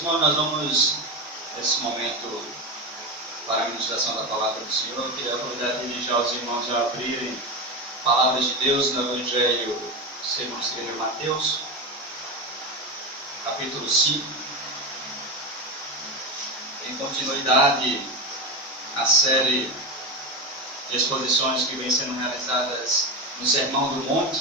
Senhor, nós vamos, nesse momento, para a ministração da palavra do Senhor. Eu queria convidar dirigir os irmãos a abrirem palavras de Deus no Evangelho segundo escreveu Mateus, capítulo 5. Em continuidade à série de exposições que vem sendo realizadas no Sermão do Monte.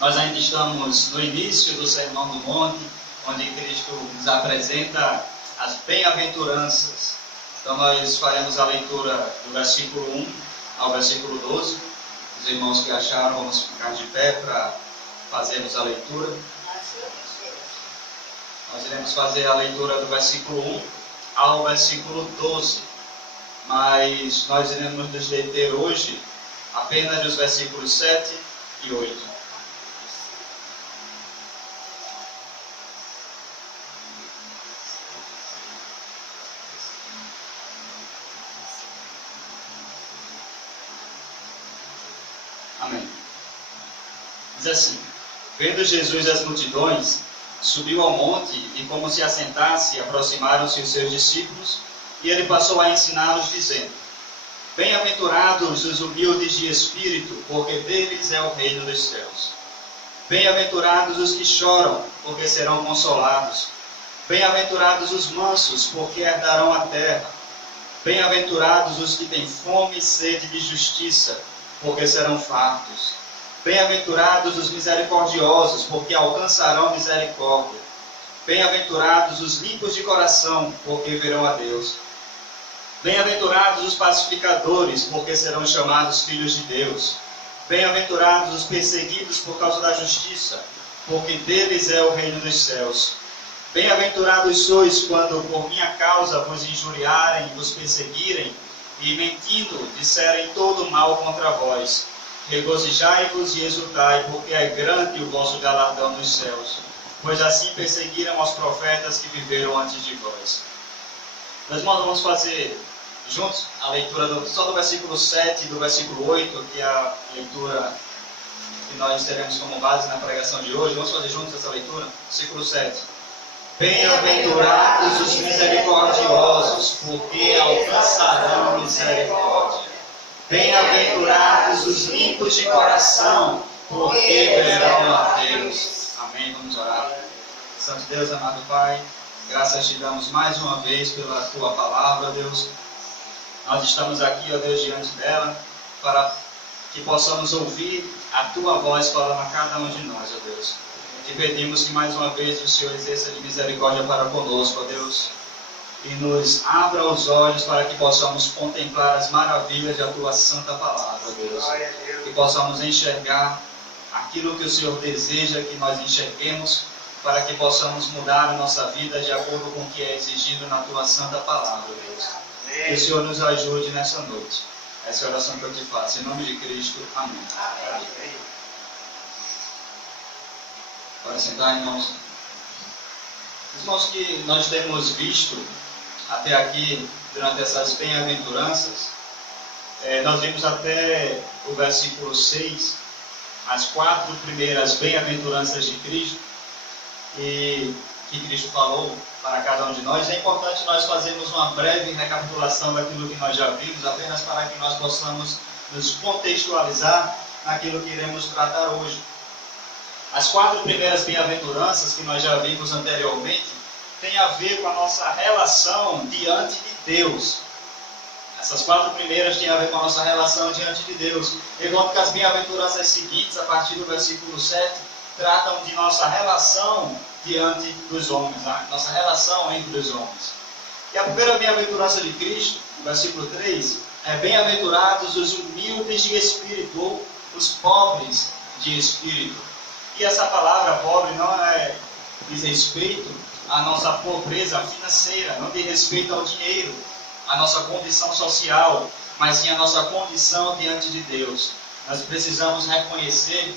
Nós ainda estamos no início do Sermão do Monte, onde Cristo nos apresenta as bem-aventuranças. Então nós faremos a leitura do versículo 1 ao versículo 12. Os irmãos que acharam, vamos ficar de pé para fazermos a leitura. Nós iremos fazer a leitura do versículo 1 ao versículo 12. Mas nós iremos nos deter hoje apenas nos versículos 7 e 8. Amém. Diz assim: vendo Jesus as multidões, subiu ao monte e, como se assentasse, aproximaram-se os seus discípulos, e ele passou a ensiná-los, dizendo: bem-aventurados os humildes de espírito, porque deles é o reino dos céus. Bem-aventurados os que choram, porque serão consolados. Bem-aventurados os mansos, porque herdarão a terra. Bem-aventurados os que têm fome e sede de justiça, porque serão fartos. Bem-aventurados os misericordiosos, porque alcançarão misericórdia. Bem-aventurados os limpos de coração, porque verão a Deus. Bem-aventurados os pacificadores, porque serão chamados filhos de Deus. Bem-aventurados os perseguidos por causa da justiça, porque deles é o reino dos céus. Bem-aventurados sois quando por minha causa vos injuriarem e vos perseguirem, e mentindo disserem todo mal contra vós. Regozijai-vos e exultai, porque é grande o vosso galardão nos céus, pois assim perseguiram os profetas que viveram antes de vós. Nós vamos fazer juntos a leitura só do versículo 7 e do versículo 8, que é a leitura que nós teremos como base na pregação de hoje. Vamos fazer juntos essa leitura? Versículo 7. Bem-aventurados os misericordiosos, porque alcançarão misericórdia. Bem-aventurados os limpos de coração, porque verão a Deus. Amém. Vamos orar. Santo Deus, amado Pai, graças te damos mais uma vez pela tua palavra, Deus. Nós estamos aqui, ó Deus, diante dela, para que possamos ouvir a tua voz falando a cada um de nós, ó Deus. Te pedimos que mais uma vez o Senhor exerça de misericórdia para conosco, ó Deus, e nos abra os olhos para que possamos contemplar as maravilhas da tua santa palavra, ó Deus. Que possamos enxergar aquilo que o Senhor deseja que nós enxerguemos, para que possamos mudar a nossa vida de acordo com o que é exigido na tua santa palavra, Deus. Que o Senhor nos ajude nessa noite. Essa é a oração que eu te faço. Em nome de Cristo. Amém. Amém. Para sentar, irmãos. Irmãos, que nós temos visto até aqui, durante essas bem-aventuranças, nós vimos até o versículo 6, as 4 primeiras bem-aventuranças de Cristo, e que Cristo falou para cada um de nós. É importante nós fazermos uma breve recapitulação daquilo que nós já vimos, apenas para que nós possamos nos contextualizar naquilo que iremos tratar hoje. As 4 primeiras bem-aventuranças que nós já vimos anteriormente têm a ver com a nossa relação diante de Deus. Essas 4 primeiras têm a ver com a nossa relação diante de Deus. Enquanto que as bem-aventuranças seguintes, a partir do versículo 7, tratam de nossa relação diante dos homens, né? Nossa relação entre os homens. E a primeira bem-aventurança de Cristo, no versículo 3, é: bem-aventurados os humildes de espírito, ou os pobres de espírito. E essa palavra pobre não diz respeito à nossa pobreza financeira, não diz respeito ao dinheiro, à nossa condição social, mas sim à nossa condição diante de Deus. Nós precisamos reconhecer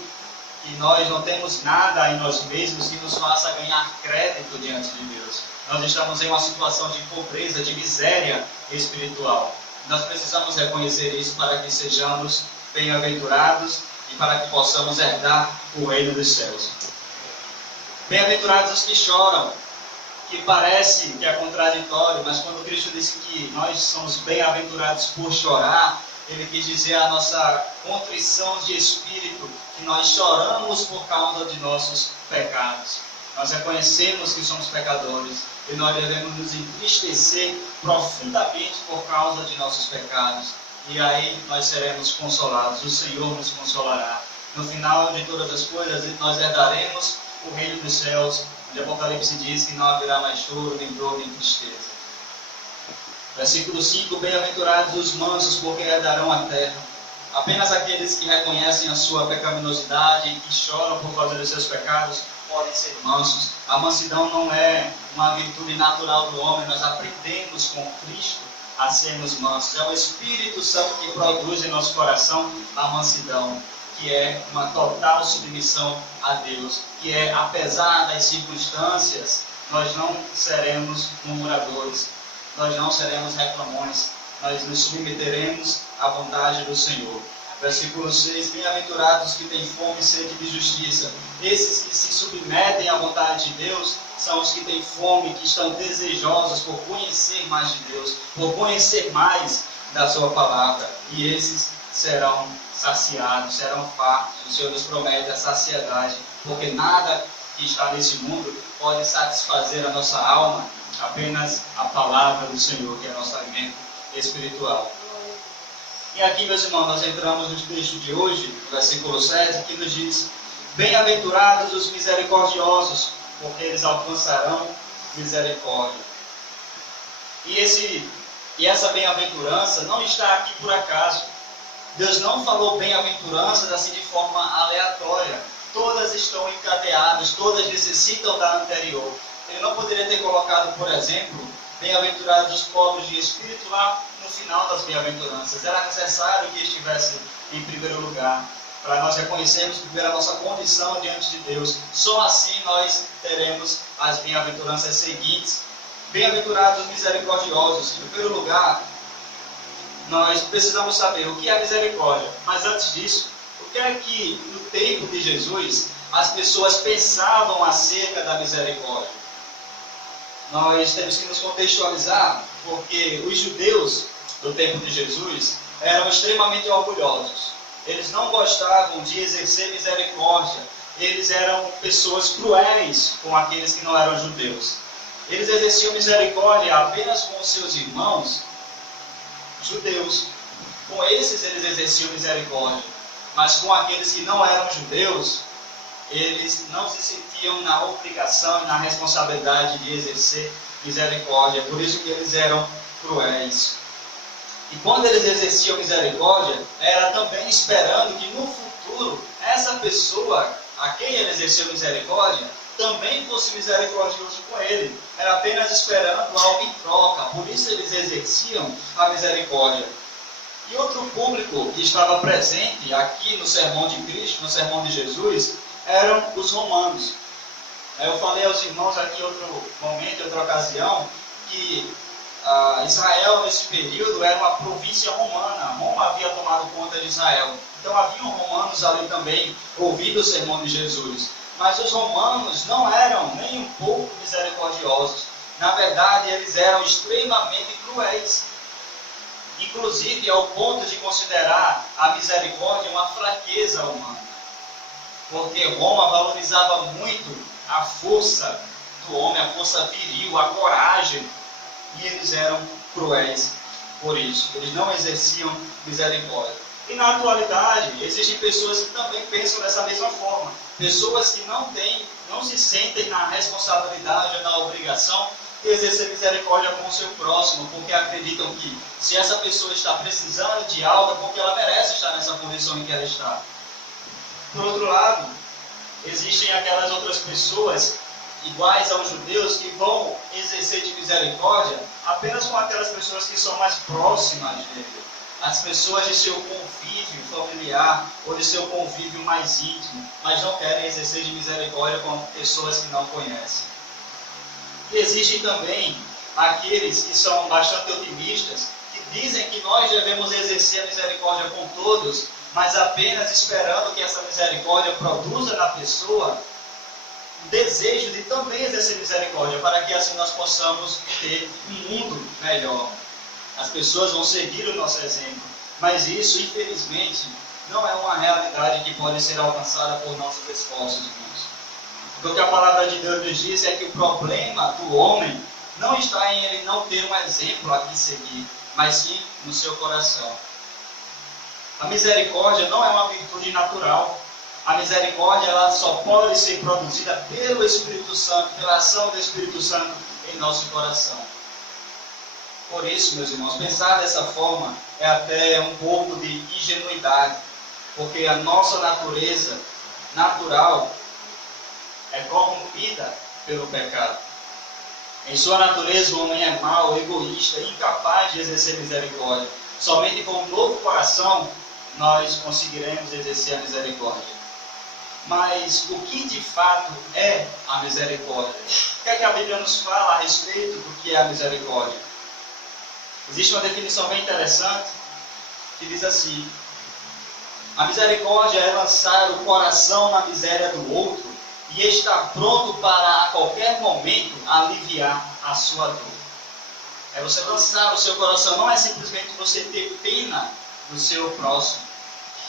que nós não temos nada em nós mesmos que nos faça ganhar crédito diante de Deus. Nós estamos em uma situação de pobreza, de miséria espiritual. Nós precisamos reconhecer isso para que sejamos bem-aventurados e para que possamos herdar o reino dos céus. Bem-aventurados os que choram. que parece que é contraditório, mas quando Cristo disse que nós somos bem-aventurados por chorar, Ele quis dizer a nossa contrição de espírito, que nós choramos por causa de nossos pecados. Nós reconhecemos que somos pecadores e nós devemos nos entristecer profundamente por causa de nossos pecados. E aí nós seremos consolados, o Senhor nos consolará. No final de todas as coisas, nós herdaremos o reino dos céus, onde Apocalipse diz que não haverá mais choro, nem dor, nem tristeza. Versículo 5, bem-aventurados os mansos, porque herdarão a terra. Apenas aqueles que reconhecem a sua pecaminosidade e que choram por causa dos seus pecados podem ser mansos. A mansidão não é uma virtude natural do homem, nós aprendemos com Cristo a sermos mansos. É o Espírito Santo que produz em nosso coração a mansidão, que é uma total submissão a Deus, que é, apesar das circunstâncias, nós não seremos murmuradores, nós não seremos reclamões, nós nos submeteremos à vontade do Senhor. Versículo 6, bem-aventurados que têm fome e sede de justiça. Esses que se submetem à vontade de Deus são os que têm fome, que estão desejosos por conhecer mais de Deus, por conhecer mais da sua palavra. E esses serão saciados, serão fartos. O Senhor nos promete a saciedade, porque nada que está nesse mundo pode satisfazer a nossa alma, apenas a palavra do Senhor, que é nosso alimento espiritual. E aqui, meus irmãos, nós entramos no texto de hoje, no versículo 7, que nos diz: bem-aventurados os misericordiosos, porque eles alcançarão misericórdia. E essa bem-aventurança não está aqui por acaso. Deus não falou bem-aventuranças assim de forma aleatória. Todas estão encadeadas, todas necessitam da anterior. Ele não poderia ter colocado, por exemplo, bem-aventurados os pobres de espírito lá no final das bem-aventuranças. Era necessário que estivesse em primeiro lugar, para nós reconhecermos primeiro a nossa condição diante de Deus. Só assim nós teremos as bem-aventuranças seguintes. Bem-aventurados os misericordiosos. Em primeiro lugar, nós precisamos saber o que é misericórdia. Mas antes disso, o que é que no tempo de Jesus as pessoas pensavam acerca da misericórdia? Nós temos que nos contextualizar, porque os judeus do tempo de Jesus eram extremamente orgulhosos. Eles não gostavam de exercer misericórdia. Eles eram pessoas cruéis com aqueles que não eram judeus. Eles exerciam misericórdia apenas com os seus irmãos judeus. Com esses eles exerciam misericórdia. Mas com aqueles que não eram judeus, eles não se sentiam na obrigação e na responsabilidade de exercer misericórdia. Por isso que eles eram cruéis. E quando eles exerciam misericórdia, era também esperando que no futuro, essa pessoa a quem ele exerceu misericórdia, também fosse misericordioso com ele. Era apenas esperando algo em troca. Por isso eles exerciam a misericórdia. E outro público que estava presente aqui no sermão de Cristo, no sermão de Jesus, eram os romanos. Eu falei aos irmãos aqui em outro momento, em outra ocasião, que Israel nesse período era uma província romana. Roma havia tomado conta de Israel. Então haviam romanos ali também ouvindo o sermão de Jesus. Mas os romanos não eram nem um pouco misericordiosos. Na verdade, eles eram extremamente cruéis. Inclusive ao ponto de considerar a misericórdia uma fraqueza humana. Porque Roma valorizava muito a força do homem, a força viril, a coragem. E eles eram cruéis por isso. Eles não exerciam misericórdia. E na atualidade, existem pessoas que também pensam dessa mesma forma. Pessoas que não se sentem na responsabilidade ou na obrigação de exercer misericórdia com o seu próximo, porque acreditam que se essa pessoa está precisando de algo, é porque ela merece estar nessa condição em que ela está. Por outro lado, existem aquelas outras pessoas iguais aos judeus que vão exercer de misericórdia apenas com aquelas pessoas que são mais próximas dele. As pessoas de seu convívio familiar ou de seu convívio mais íntimo, mas não querem exercer de misericórdia com pessoas que não conhecem. E existem também aqueles que são bastante otimistas, que dizem que nós devemos exercer a misericórdia com todos, mas apenas esperando que essa misericórdia produza na pessoa o desejo de também exercer misericórdia, para que as assim nós possamos ter um mundo melhor. As pessoas vão seguir o nosso exemplo, mas isso, infelizmente, não é uma realidade que pode ser alcançada por nossos esforços, irmãos. Porque o que a palavra de Deus nos diz é que o problema do homem não está em ele não ter um exemplo a que seguir, mas sim no seu coração. A misericórdia não é uma virtude natural. A misericórdia ela só pode ser produzida pelo Espírito Santo, pela ação do Espírito Santo em nosso coração. Por isso, meus irmãos, pensar dessa forma é até um pouco de ingenuidade, porque a nossa natureza natural é corrompida pelo pecado. Em sua natureza, o homem é mau, egoísta, incapaz de exercer misericórdia. Somente com um novo coração, nós conseguiremos exercer a misericórdia. Mas o que de fato é a misericórdia? O que é que a Bíblia nos fala a respeito do que é a misericórdia? Existe uma definição bem interessante que diz assim: a misericórdia é lançar o coração na miséria do outro e estar pronto para a qualquer momento aliviar a sua dor. É você lançar o seu coração, não é simplesmente você ter pena do seu próximo,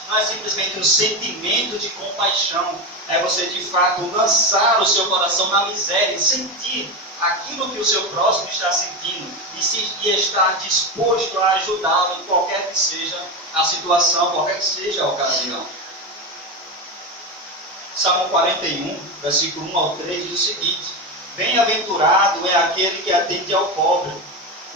não é simplesmente um sentimento de compaixão, é você de fato lançar o seu coração na miséria e sentir aquilo que o seu próximo está sentindo e estar disposto a ajudá-lo em qualquer que seja a situação, qualquer que seja a ocasião. Salmo 41, versículo 1 ao 3 diz o seguinte: bem-aventurado é aquele que atende ao pobre.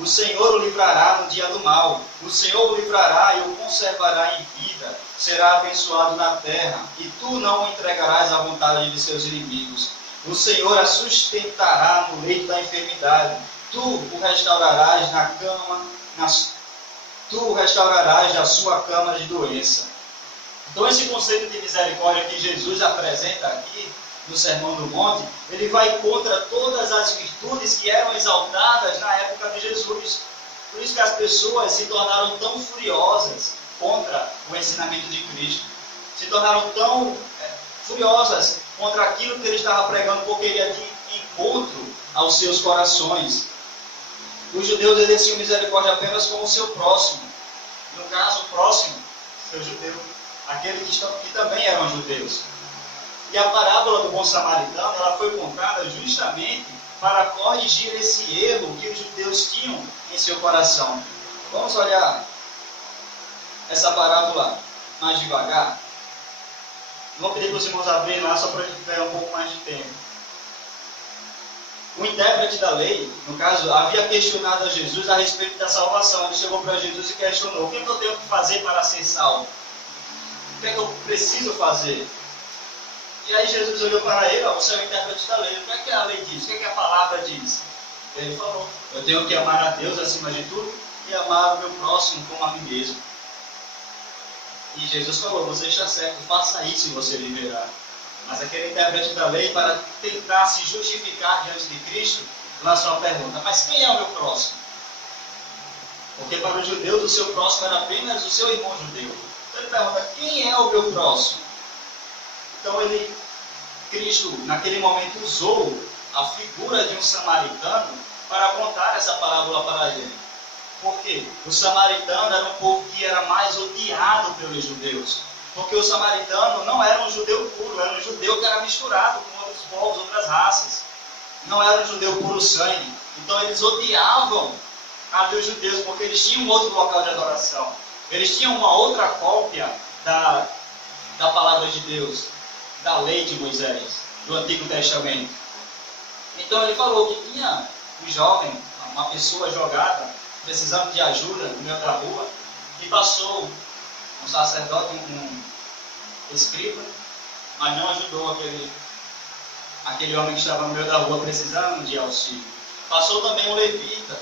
O Senhor o livrará no dia do mal. O Senhor o livrará e o conservará em vida. Será abençoado na terra, e tu não o entregarás à vontade de seus inimigos. O Senhor a sustentará no leito da enfermidade. Tu o restaurarás tu o restaurarás da sua cama de doença. Então esse conceito de misericórdia que Jesus apresenta aqui no Sermão do Monte, ele vai contra todas as virtudes que eram exaltadas na época de Jesus. Por isso que as pessoas se tornaram tão furiosas contra o ensinamento de Cristo. Se tornaram tão furiosas contra aquilo que ele estava pregando, porque ele ia de encontro aos seus corações. Os judeus exerciam misericórdia apenas com o seu próximo. No caso, o próximo, seu judeu. Aqueles que também eram judeus. E a parábola do bom samaritano, ela foi contada justamente para corrigir esse erro que os judeus tinham em seu coração. Vamos olhar essa parábola mais devagar. Vou pedir para os irmãos abrirem lá, só para a gente ganhar um pouco mais de tempo. O intérprete da lei, no caso, havia questionado a Jesus a respeito da salvação. Ele chegou para Jesus e questionou: o que eu tenho que fazer para ser salvo? O que é que eu preciso fazer? E aí Jesus olhou para ele: você é o intérprete da lei. O que é que a lei diz? O que é que a palavra diz? Ele falou: eu tenho que amar a Deus acima de tudo e amar o meu próximo como a mim mesmo. E Jesus falou: você está certo, faça isso e você viverá. Mas aquele intérprete da lei, para tentar se justificar diante de Cristo, lançou uma pergunta: mas quem é o meu próximo? Porque para os judeus o seu próximo era apenas o seu irmão judeu. Então ele pergunta: quem é o meu próximo? Então Cristo naquele momento usou a figura de um samaritano para contar essa parábola para ele. Por quê? O samaritano era um povo que era mais odiado pelos judeus. Porque o samaritano não era um judeu puro, era um judeu que era misturado com outros povos, outras raças. Não era um judeu puro sangue. Então eles odiavam os judeus porque eles tinham outro local de adoração. Eles tinham uma outra cópia da palavra de Deus, da lei de Moisés, do Antigo Testamento. Então ele falou que tinha um jovem, uma pessoa jogada, precisando de ajuda no meio da rua, e passou um sacerdote, um escriba, mas não ajudou aquele homem que estava no meio da rua precisando de auxílio. Passou também um levita,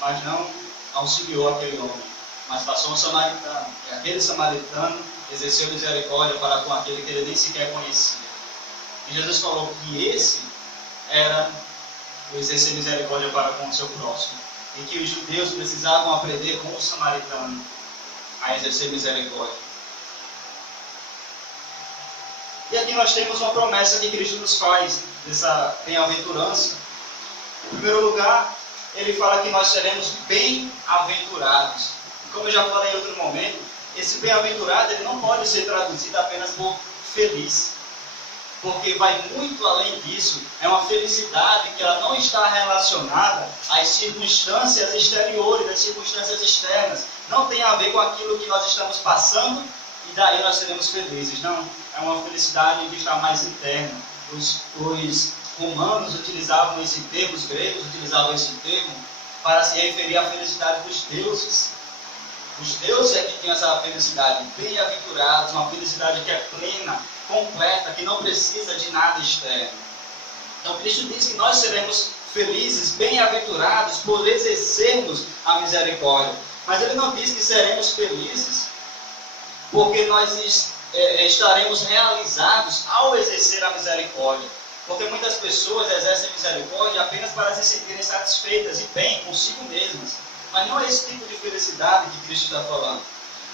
mas não auxiliou aquele homem. Mas passou um samaritano, e aquele samaritano exerceu misericórdia para com aquele que ele nem sequer conhecia. E Jesus falou que esse era o exercer misericórdia para com o seu próximo. E que os judeus precisavam aprender com o samaritano a exercer misericórdia. E aqui nós temos uma promessa que Cristo nos faz, dessa bem-aventurança. Em primeiro lugar, ele fala que nós seremos bem-aventurados. Como eu já falei em outro momento, esse bem-aventurado ele não pode ser traduzido apenas por feliz, porque vai muito além disso. É uma felicidade que ela não está relacionada às circunstâncias exteriores, às circunstâncias externas. Não tem a ver com aquilo que nós estamos passando e daí nós seremos felizes. Não, é uma felicidade que está mais interna. Os romanos utilizavam esse termo, os gregos utilizavam esse termo para se referir à felicidade dos deuses. Os deuses é que tinham essa felicidade, bem-aventurados, uma felicidade que é plena, completa, que não precisa de nada externo. Então Cristo diz que nós seremos felizes, bem-aventurados por exercermos a misericórdia. Mas ele não diz que seremos felizes porque nós estaremos realizados ao exercer a misericórdia. Porque muitas pessoas exercem misericórdia apenas para se sentirem satisfeitas e bem consigo mesmas. Mas não é esse tipo de felicidade que Cristo está falando.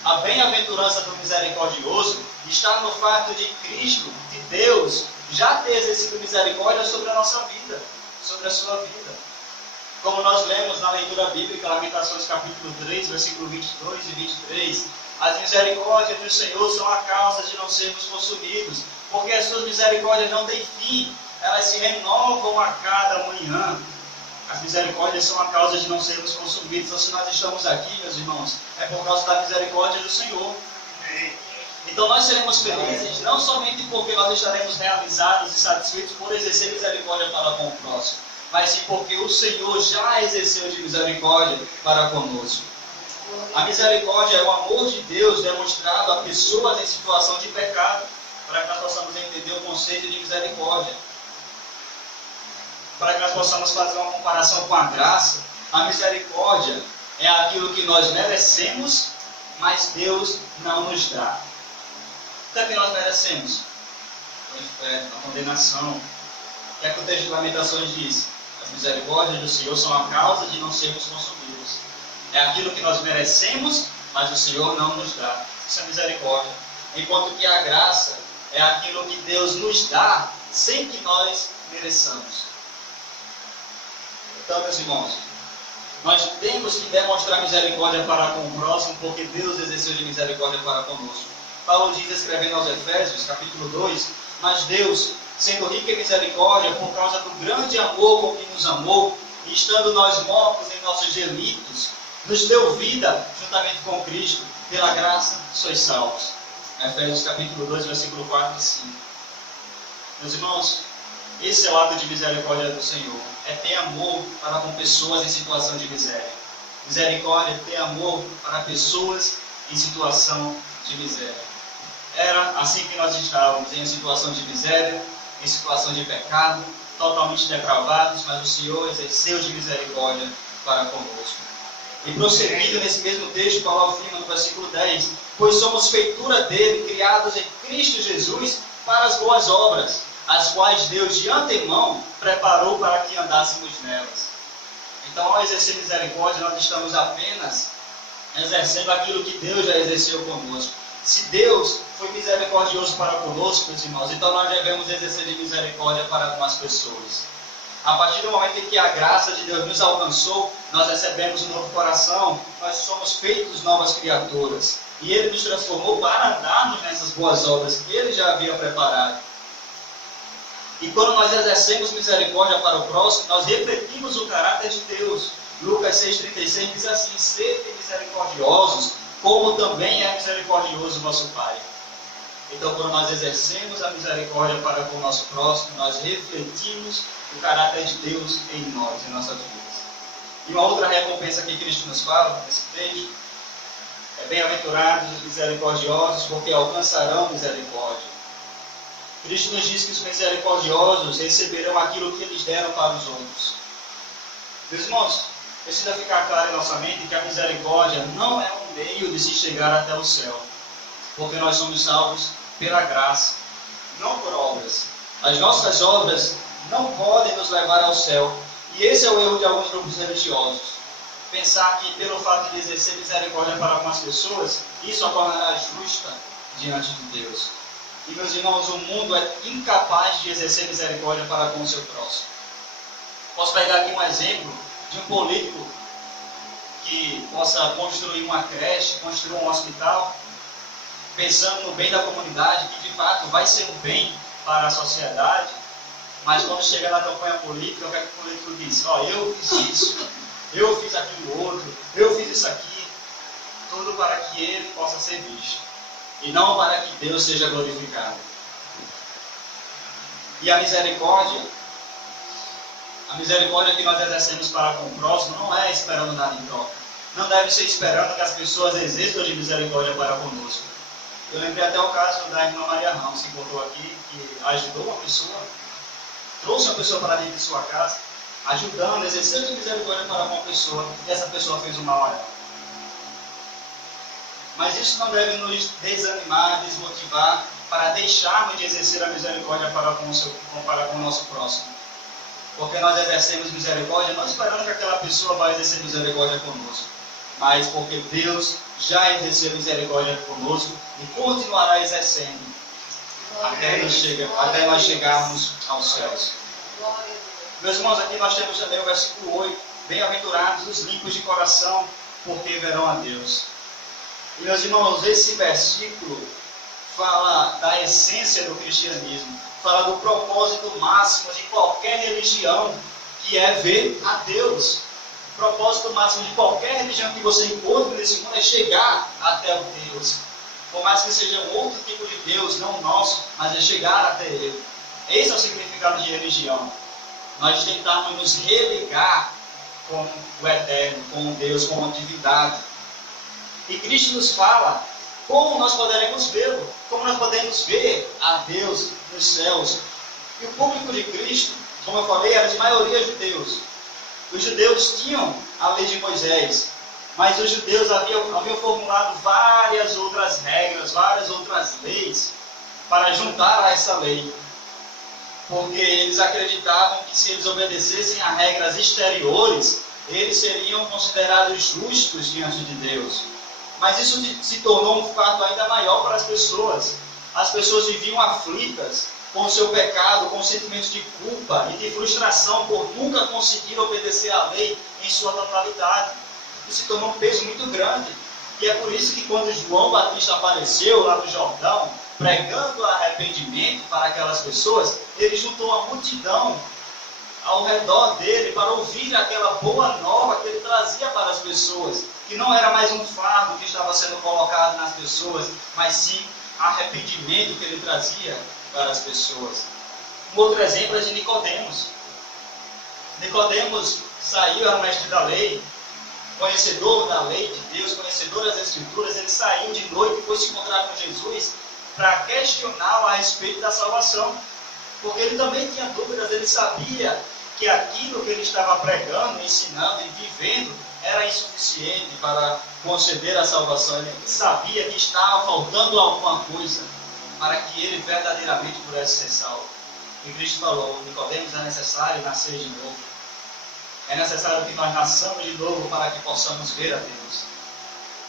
A bem-aventurança do misericordioso está no fato de Cristo, de Deus, já ter exercido misericórdia sobre a nossa vida, sobre a sua vida. Como nós lemos na leitura bíblica, Lamentações capítulo 3, versículo 22 e 23, as misericórdias do Senhor são a causa de não sermos consumidos, porque as suas misericórdias não têm fim, elas se renovam a cada manhã. As misericórdias são a causa de não sermos consumidos. Então, se nós estamos aqui, meus irmãos, é por causa da misericórdia do Senhor. Então, nós seremos felizes não somente porque nós estaremos realizados e satisfeitos por exercer misericórdia para com o próximo, mas sim porque o Senhor já exerceu de misericórdia para conosco. A misericórdia é o amor de Deus demonstrado a pessoas em situação de pecado, para que nós possamos entender o conceito de misericórdia. Para que nós possamos fazer uma comparação com a graça, a misericórdia é aquilo que nós merecemos, mas Deus não nos dá. O que é que nós merecemos? O inferno, a condenação. O que é que o texto de Lamentações diz? As misericórdias do Senhor são a causa de não sermos consumidos. É aquilo que nós merecemos, mas o Senhor não nos dá. Isso é misericórdia. Enquanto que a graça é aquilo que Deus nos dá sem que nós mereçamos. Então, meus irmãos, nós temos que demonstrar misericórdia para com o próximo, porque Deus exerceu de misericórdia para conosco. Paulo diz, escrevendo aos Efésios, capítulo 2, mas Deus, sendo rico em misericórdia, por causa do grande amor com que nos amou, e estando nós mortos em nossos delitos, nos deu vida juntamente com Cristo, pela graça sois salvos. Efésios capítulo 2, versículo 4 e 5. Meus irmãos, esse é o ato de misericórdia do Senhor. É ter amor para com pessoas em situação de miséria. Misericórdia é ter amor para pessoas em situação de miséria. Era assim que nós estávamos, em situação de miséria, em situação de pecado, totalmente depravados, mas o Senhor exerceu de misericórdia para conosco. E prosseguindo nesse mesmo texto, Paulo afirma no versículo 10, pois somos feitura dele, criados em Cristo Jesus, para as boas obras, as quais Deus de antemão preparou para que andássemos nelas. Então, ao exercer misericórdia, nós estamos apenas exercendo aquilo que Deus já exerceu conosco. Se Deus foi misericordioso para conosco, meus irmãos, então nós devemos exercer de misericórdia para com as pessoas. A partir do momento em que a graça de Deus nos alcançou, nós recebemos um novo coração, nós somos feitos novas criaturas. E Ele nos transformou para andarmos nessas boas obras que Ele já havia preparado. E quando nós exercemos misericórdia para o próximo, nós refletimos o caráter de Deus. Lucas 6,36 diz assim, sede misericordiosos, como também é misericordioso o vosso Pai. Então, quando nós exercemos a misericórdia para com o nosso próximo, nós refletimos o caráter de Deus em nós, em nossas vidas. E uma outra recompensa que Cristo nos fala nesse texto é bem-aventurados os misericordiosos, porque alcançarão misericórdia. Cristo nos diz que os misericordiosos receberão aquilo que eles deram para os outros. Meus irmãos, precisa ficar claro em nossa mente que a misericórdia não é um meio de se chegar até o céu, porque nós somos salvos pela graça, não por obras. As nossas obras não podem nos levar ao céu. E esse é o erro de alguns grupos religiosos. Pensar que pelo fato de exercer misericórdia para algumas pessoas, isso a tornará justa diante de Deus. E meus irmãos, o mundo é incapaz de exercer misericórdia para com o seu próximo. Posso pegar aqui um exemplo de um político que possa construir uma creche, construir um hospital, pensando no bem da comunidade, que de fato vai ser um bem para a sociedade, mas quando chega na campanha política, o que é que o político diz? Ó, eu fiz isso, eu fiz aquilo outro, eu fiz isso aqui, tudo para que ele possa ser visto, e não para que Deus seja glorificado. E a misericórdia que nós exercemos para com o próximo não é esperando nada em troca. Não deve ser esperando que as pessoas exerçam de misericórdia para conosco. Eu lembrei até o caso da irmã Maria Ramos, que contou aqui, que ajudou uma pessoa, trouxe uma pessoa para dentro de sua casa, ajudando, exercendo de misericórdia para com uma pessoa, e essa pessoa fez um mal a ela. Mas isso não deve nos desanimar, desmotivar, para deixarmos de exercer a misericórdia para com o nosso próximo. Porque nós exercemos misericórdia não esperando que aquela pessoa vai exercer misericórdia conosco, mas porque Deus já exerceu misericórdia conosco e continuará exercendo até nós chegarmos aos céus. Meus irmãos, aqui nós temos também o versículo 8: bem-aventurados os limpos de coração, porque verão a Deus. E meus irmãos, esse versículo fala da essência do cristianismo, fala do propósito máximo de qualquer religião, que é ver a Deus. O propósito máximo de qualquer religião que você encontre nesse mundo é chegar até o Deus. Por mais que seja um outro tipo de Deus, não o nosso, mas é chegar até Ele. Esse é o significado de religião. Nós tentamos nos religar com o Eterno, com Deus, com a divindade. E Cristo nos fala como nós poderemos vê-lo, como nós podemos ver a Deus nos céus. E o público de Cristo, como eu falei, era de maioria judeus. Os judeus tinham a lei de Moisés, mas os judeus haviam formulado várias outras regras, várias outras leis para juntar a essa lei. Porque eles acreditavam que se eles obedecessem a regras exteriores, eles seriam considerados justos diante de Deus. Mas isso se tornou um fato ainda maior para as pessoas. As pessoas viviam aflitas com o seu pecado, com sentimentos de culpa e de frustração por nunca conseguir obedecer à lei em sua totalidade. Isso se tornou um peso muito grande. E é por isso que quando João Batista apareceu lá no Jordão, pregando arrependimento para aquelas pessoas, ele juntou a multidão ao redor dele para ouvir aquela boa nova que ele trazia para as pessoas, que não era mais um fardo que estava sendo colocado nas pessoas, mas sim arrependimento que ele trazia para as pessoas. Um outro exemplo é de Nicodemos. Nicodemos saiu, era mestre da lei, conhecedor da lei de Deus, conhecedor das Escrituras. Ele saiu de noite e foi se encontrar com Jesus para questioná-lo a respeito da salvação, porque ele também tinha dúvidas. Ele sabia que aquilo que ele estava pregando, ensinando e vivendo era insuficiente para conceder a salvação. Ele sabia que estava faltando alguma coisa para que ele verdadeiramente pudesse ser salvo. E Cristo falou: Nicodemos, é necessário nascer de novo. É necessário que nós nasçamos de novo para que possamos ver a Deus,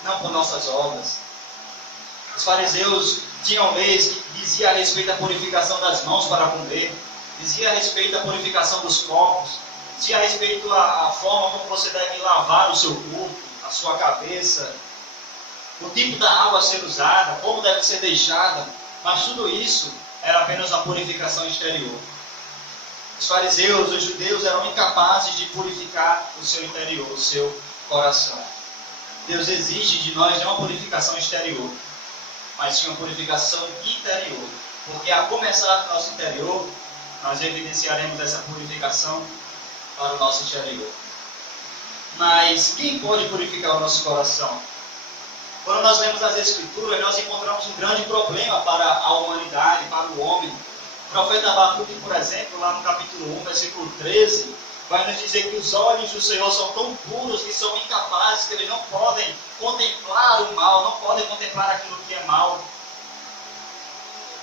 não por nossas obras. Os fariseus tinham leis que diziam a respeito da purificação das mãos para comer, dizia a respeito da purificação dos corpos, dizia a respeito da forma como você deve lavar o seu corpo, a sua cabeça, o tipo da água a ser usada, como deve ser deixada, mas tudo isso era apenas a purificação exterior. Os fariseus, os judeus, eram incapazes de purificar o seu interior, o seu coração. Deus exige de nós não uma purificação exterior, mas sim uma purificação interior, porque a começar do nosso interior, nós evidenciaremos essa purificação para o nosso interior. Mas quem pode purificar o nosso coração? Quando nós lemos as Escrituras, nós encontramos um grande problema para a humanidade, para o homem. O profeta Abacuque, por exemplo, lá no capítulo 1, versículo 13, vai nos dizer que os olhos do Senhor são tão puros que são incapazes, que eles não podem contemplar o mal, não podem contemplar aquilo que é mal.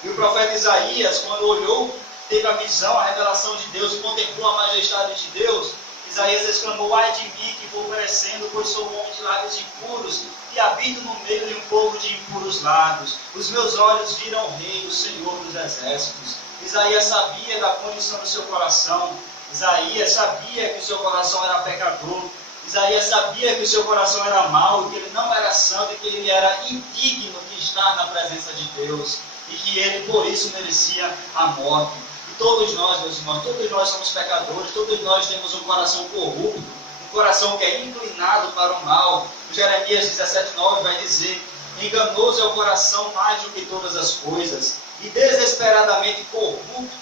E o profeta Isaías, quando olhou, teve a visão, a revelação de Deus e contemplou a majestade de Deus, Isaías exclamou: ai de mim que vou perecendo, pois sou um homem de lábios impuros e habito no meio de um povo de impuros lábios. Os meus olhos viram o Rei, o Senhor dos exércitos. Isaías sabia da condição do seu coração. Isaías sabia que o seu coração era pecador. Isaías sabia que o seu coração era mau, que ele não era santo, e que ele era indigno de estar na presença de Deus. E que ele, por isso, merecia a morte. E todos nós, meus irmãos, todos nós somos pecadores, todos nós temos um coração corrupto, um coração que é inclinado para o mal. Jeremias 17:9 vai dizer: enganoso é o coração mais do que todas as coisas, e desesperadamente corrupto,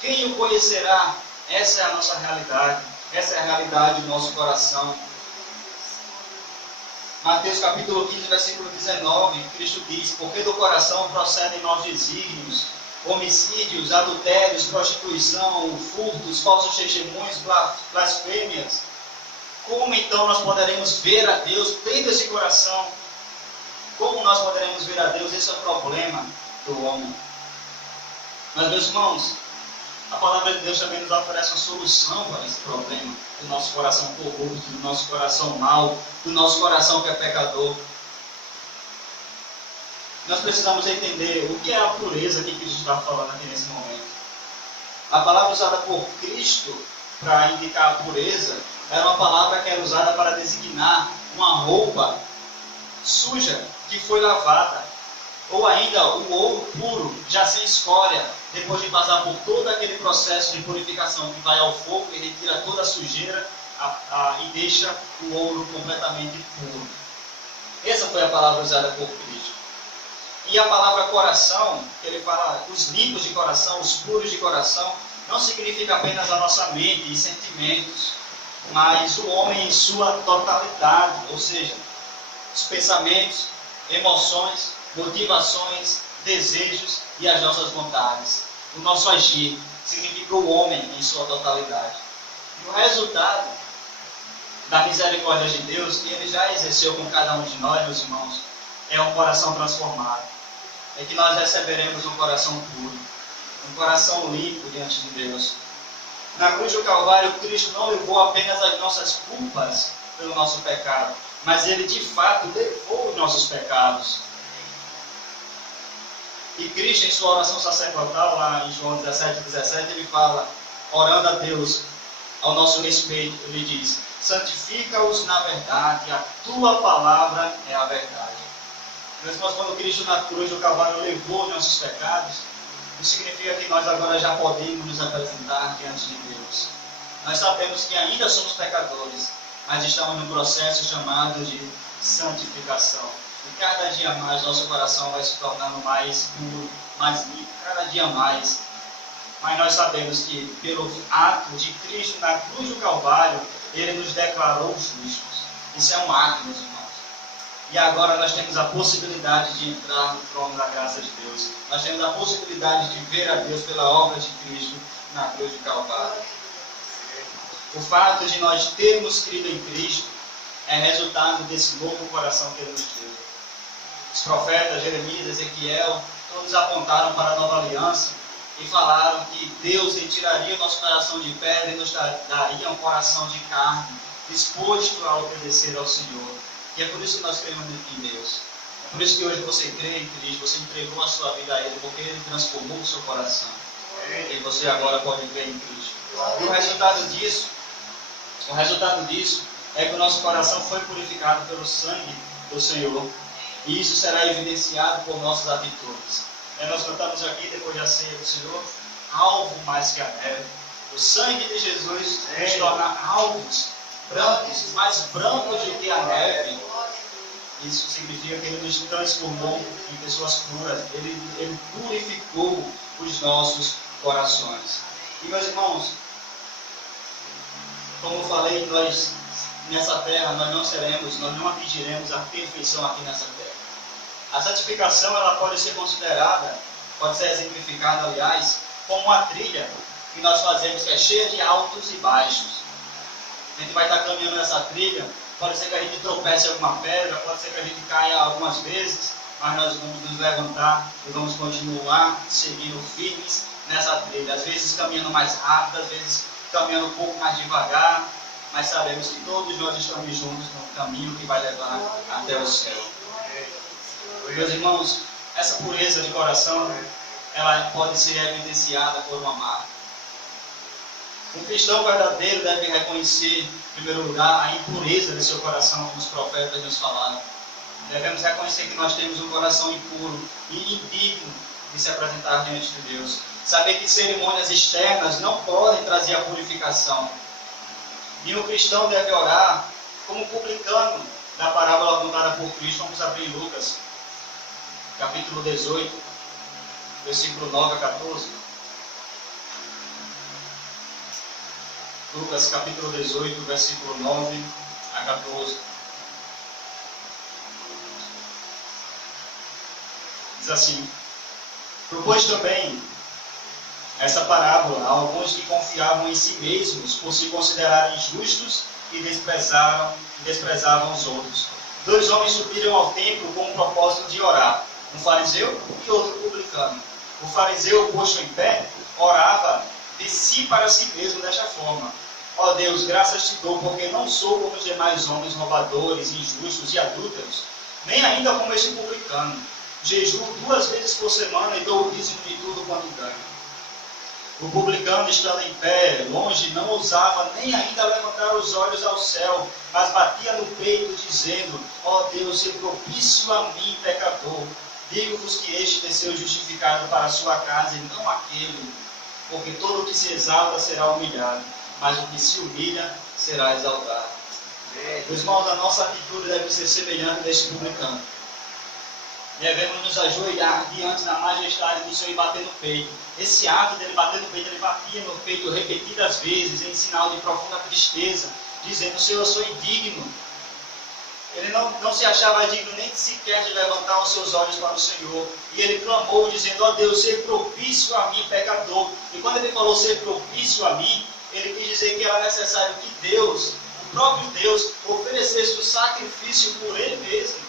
quem o conhecerá? Essa é a nossa realidade, essa é a realidade do nosso coração. Mateus capítulo 15, versículo 19, Cristo diz: porque do coração procedem maus desígnios, homicídios, adultérios, prostituição, furtos, falsos testemunhos, blasfêmias. Como então nós poderemos ver a Deus tendo esse coração? Como nós poderemos ver a Deus? Esse é o problema do homem. Mas, meus irmãos, a palavra de Deus também nos oferece uma solução para esse problema do nosso coração corrupto, do nosso coração mau, do nosso coração que é pecador. Nós precisamos entender o que é a pureza que Cristo está falando aqui nesse momento. A palavra usada por Cristo para indicar a pureza era uma palavra que era usada para designar uma roupa suja que foi lavada, ou ainda o ouro puro, já sem escória, depois de passar por todo aquele processo de purificação que vai ao fogo e retira toda a sujeira e deixa o ouro completamente puro. Essa foi a palavra usada por Cristo. E a palavra coração, que ele fala, os limpos de coração, os puros de coração, não significa apenas a nossa mente e sentimentos, mas o homem em sua totalidade, ou seja, os pensamentos, emoções, motivações, desejos e as nossas vontades. O nosso agir significa o homem em sua totalidade. E o resultado da misericórdia de Deus, que Ele já exerceu com cada um de nós, meus irmãos, é um coração transformado. É que nós receberemos um coração puro, um coração limpo diante de Deus. Na cruz do Calvário, Cristo não levou apenas as nossas culpas pelo nosso pecado, mas Ele de fato levou os nossos pecados. E Cristo, em sua oração sacerdotal, lá em João 17:17, ele fala, orando a Deus ao nosso respeito, ele diz: santifica-os na verdade, a tua palavra é a verdade. Meus irmãos, quando Cristo na cruz do Calvário levou os nossos pecados, isso significa que nós agora já podemos nos apresentar diante de Deus. Nós sabemos que ainda somos pecadores, mas estamos num processo chamado de santificação. E cada dia mais nosso coração vai se tornando mais puro, mais limpo, cada dia mais. Mas nós sabemos que pelo ato de Cristo na cruz do Calvário, Ele nos declarou justos. Isso é um ato, meus irmãos. E agora nós temos a possibilidade de entrar no trono da graça de Deus. Nós temos a possibilidade de ver a Deus pela obra de Cristo na cruz do Calvário. O fato de nós termos crido em Cristo é resultado desse novo coração que Ele nos deu. Os profetas Jeremias, Ezequiel, todos apontaram para a nova aliança e falaram que Deus retiraria o nosso coração de pedra e nos daria um coração de carne, disposto a obedecer ao Senhor. E é por isso que nós cremos em Deus. É por isso que hoje você crê em Cristo, você entregou a sua vida a Ele, porque Ele transformou o seu coração. E você agora pode crer em Cristo. E o resultado disso é que o nosso coração foi purificado pelo sangue do Senhor. E isso será evidenciado por nossas atitudes. Nós cantamos aqui, depois da ceia do Senhor, alvo mais que a neve. O sangue de Jesus nos torna alvos, brancos, mais brancos do que a neve. Isso significa que Ele nos transformou em pessoas puras. Ele purificou os nossos corações. E, meus irmãos, como eu falei, nós nessa terra nós não atingiremos a perfeição aqui nessa terra. A santificação ela pode ser considerada, pode ser exemplificada, aliás, como uma trilha que nós fazemos que é cheia de altos e baixos. A gente vai estar caminhando nessa trilha, pode ser que a gente tropece em alguma pedra, pode ser que a gente caia algumas vezes, mas nós vamos nos levantar e vamos continuar seguindo firmes nessa trilha. Às vezes caminhando mais rápido, às vezes caminhando um pouco mais devagar, mas sabemos que todos nós estamos juntos no caminho que vai levar até o céu. Meus irmãos, essa pureza de coração, ela pode ser evidenciada por uma marca. Um cristão verdadeiro deve reconhecer, em primeiro lugar, a impureza de seu coração, como os profetas nos falaram. Devemos reconhecer que nós temos um coração impuro e indigno de se apresentar diante de Deus. Saber que cerimônias externas não podem trazer a purificação. E um cristão deve orar como o publicano da parábola contada por Cristo. Vamos abrir Lucas, capítulo 18, versículo 9 a 14. Lucas, capítulo 18, versículo 9 a 14. Diz assim: propôs também essa parábola a alguns que confiavam em si mesmos por se considerarem justos e desprezavam os outros. 2 homens subiram ao templo com o propósito de orar, um fariseu e outro publicano. O fariseu, posto em pé, orava de si para si mesmo desta forma: ó Deus, graças te dou, porque não sou como os demais homens roubadores, injustos e adúlteros, nem ainda como este publicano. Jejuo 2 vezes por semana e dou o dízimo de tudo quanto ganho. O publicano, estando em pé, longe, não ousava nem ainda levantar os olhos ao céu, mas batia no peito, dizendo: ó Deus, se propício a mim, pecador. Digo-vos que este desceu justificado para a sua casa, e não aquele. Porque todo o que se exalta será humilhado, mas o que se humilha será exaltado. Meus irmãos, a nossa atitude deve ser semelhante deste publicano. Devemos nos ajoelhar diante da majestade do Senhor e bater no peito. Esse ato dele bater no peito, ele batia no peito repetidas vezes, em sinal de profunda tristeza, dizendo: Senhor, eu sou indigno. Ele não se achava digno nem sequer de levantar os seus olhos para o Senhor. E ele clamou, dizendo: ó Deus, ser propício a mim, pecador. E quando ele falou ser propício a mim, ele quis dizer que era necessário que Deus, o próprio Deus, oferecesse o sacrifício por ele mesmo,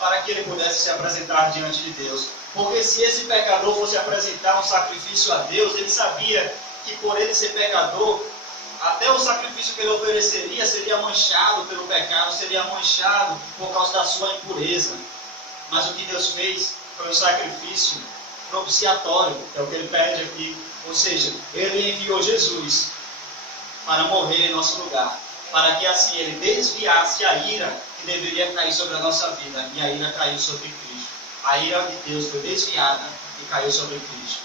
para que ele pudesse se apresentar diante de Deus. Porque se esse pecador fosse apresentar um sacrifício a Deus, ele sabia que por ele ser pecador, até o sacrifício que ele ofereceria seria manchado pelo pecado, seria manchado por causa da sua impureza. Mas o que Deus fez foi um sacrifício propiciatório, é o que ele pede aqui. Ou seja, ele enviou Jesus para morrer em nosso lugar, para que assim ele desviasse a ira que deveria cair sobre a nossa vida, e a ira caiu sobre Cristo. A ira de Deus foi desviada e caiu sobre Cristo.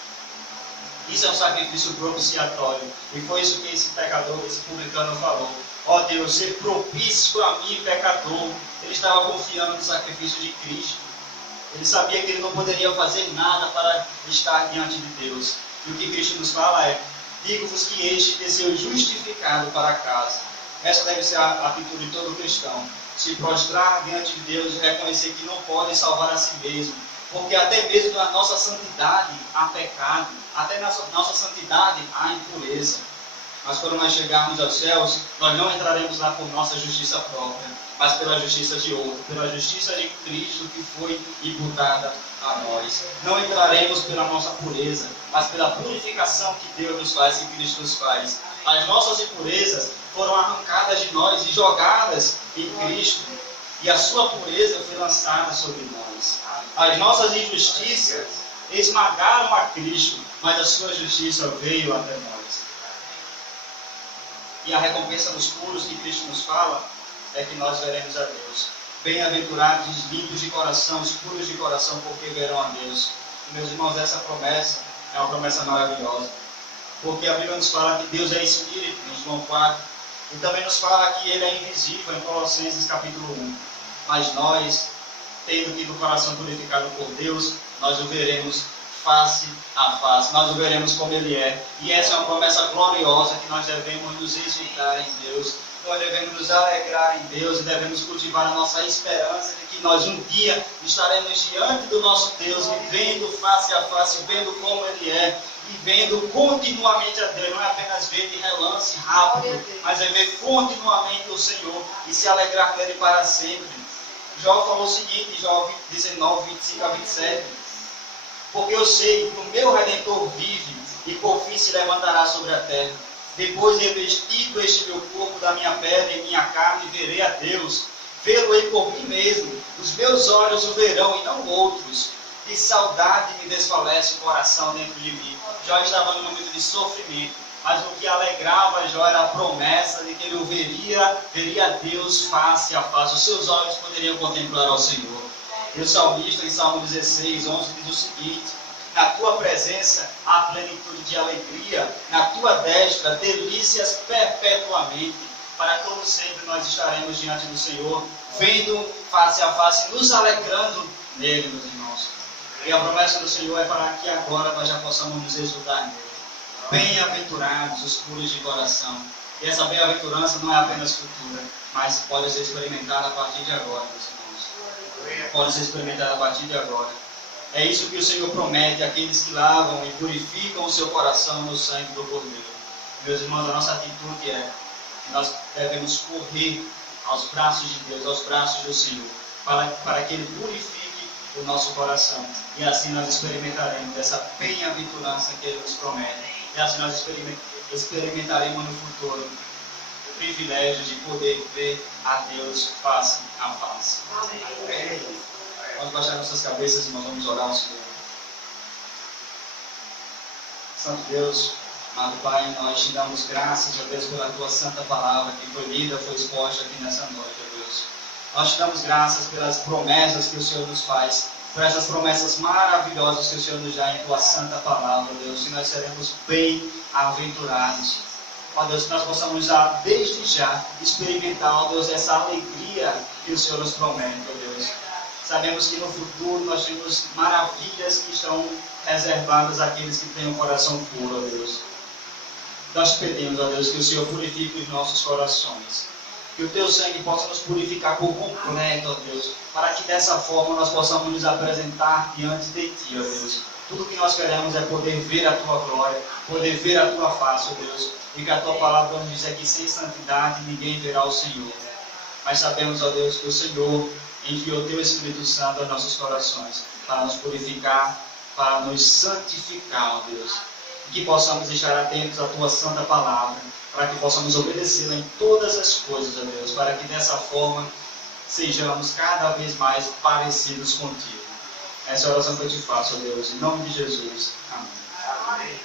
Isso é um sacrifício propiciatório, e foi isso que esse pecador, esse publicano falou: ó Deus, ser propício a mim, pecador. Ele estava confiando no sacrifício de Cristo. Ele sabia que ele não poderia fazer nada para estar diante de Deus. E o que Cristo nos fala é: digo-vos que este desceu justificado para casa. Essa deve ser a atitude de todo cristão: se prostrar diante de Deus e reconhecer que não pode salvar a si mesmo, porque até mesmo na nossa santidade há pecado, até na nossa santidade há impureza. Mas quando nós chegarmos aos céus, nós não entraremos lá por nossa justiça própria, mas pela justiça de outro, pela justiça de Cristo que foi imputada a nós. Não entraremos pela nossa pureza, mas pela purificação que Deus nos faz, que Cristo nos faz. As nossas impurezas foram arrancadas de nós e jogadas em Cristo, e a sua pureza foi lançada sobre nós. As nossas injustiças esmagaram a Cristo, mas a sua justiça veio até nós. E a recompensa dos puros que Cristo nos fala é que nós veremos a Deus. Bem-aventurados os limpos de coração, os puros de coração, porque verão a Deus. E, meus irmãos, essa promessa é uma promessa maravilhosa. Porque a Bíblia nos fala que Deus é Espírito, em João 4. E também nos fala que Ele é invisível, em Colossenses capítulo 1. Mas nós, tendo tido o coração purificado por Deus, nós o veremos face a face, nós o veremos como Ele é. E essa é uma promessa gloriosa que nós devemos nos exultar em Deus. Nós devemos nos alegrar em Deus e devemos cultivar a nossa esperança de que nós um dia estaremos diante do nosso Deus, vivendo face a face, vendo como Ele é, e vendo continuamente a Deus. Não é apenas ver de relance rápido, mas é ver continuamente o Senhor e se alegrar nele para sempre. Jó falou o seguinte, em Jó 19, 25 a 27: porque eu sei que o meu Redentor vive e por fim se levantará sobre a terra. Depois revestido este meu corpo da minha pele e minha carne, verei a Deus. Vê-lo-ei por mim mesmo. Os meus olhos o verão e não outros. De saudade me desfalece o coração dentro de mim. Jó estava num momento de sofrimento. mas o que alegrava Jó era a promessa de que ele veria Deus face a face. Os seus olhos poderiam contemplar ao Senhor. E o salmista, em Salmo 16, 11, diz o seguinte: na tua presença há plenitude de alegria, na tua destra delícias perpetuamente. Para todo sempre nós estaremos diante do Senhor, vendo face a face, nos alegrando nele, meus irmãos. E a promessa do Senhor é para que agora nós já possamos nos exultar nele. Bem-aventurados os puros de coração. E essa bem-aventurança não é apenas futura, mas pode ser experimentada a partir de agora, meus irmãos. Pode ser experimentada a partir de agora. É isso que o Senhor promete àqueles que lavam e purificam o seu coração no sangue do Cordeiro. Meus irmãos, a nossa atitude é que nós devemos correr aos braços de Deus, aos braços do Senhor, para que Ele purifique o nosso coração. E assim nós experimentaremos essa bem-aventurança que Ele nos promete. E assim nós experimentaremos no futuro o privilégio de poder ver a Deus face a face. Amém. Vamos baixar nossas cabeças e nós vamos orar ao Senhor. Santo Deus, amado Pai, nós te damos graças, ó Deus, pela Tua santa palavra que foi lida, foi exposta aqui nessa noite, ó Deus. Nós te damos graças pelas promessas que o Senhor nos faz, por essas promessas maravilhosas que o Senhor nos dá em Tua santa palavra, ó Deus, que nós seremos bem-aventurados. Ó Deus, que nós possamos já, desde já, experimentar, ó Deus, essa alegria que o Senhor nos promete, ó Deus. Sabemos que no futuro nós temos maravilhas que estão reservadas àqueles que têm um coração puro, ó Deus. Nós pedimos, ó Deus, que o Senhor purifique os nossos corações. Que o Teu sangue possa nos purificar por completo, ó Deus. Para que dessa forma nós possamos nos apresentar diante de Ti, ó Deus. Tudo que nós queremos é poder ver a Tua glória, poder ver a Tua face, ó Deus. E que a Tua palavra nos diz que sem santidade ninguém verá o Senhor. Mas sabemos, ó Deus, que o Senhor enviou o Teu Espírito Santo aos nossos corações para nos purificar, para nos santificar, ó Deus. E que possamos estar atentos à Tua santa palavra, para que possamos obedecê-la em todas as coisas, ó Deus, para que dessa forma sejamos cada vez mais parecidos contigo. Essa é a oração que eu te faço, ó Deus, em nome de Jesus. Amém.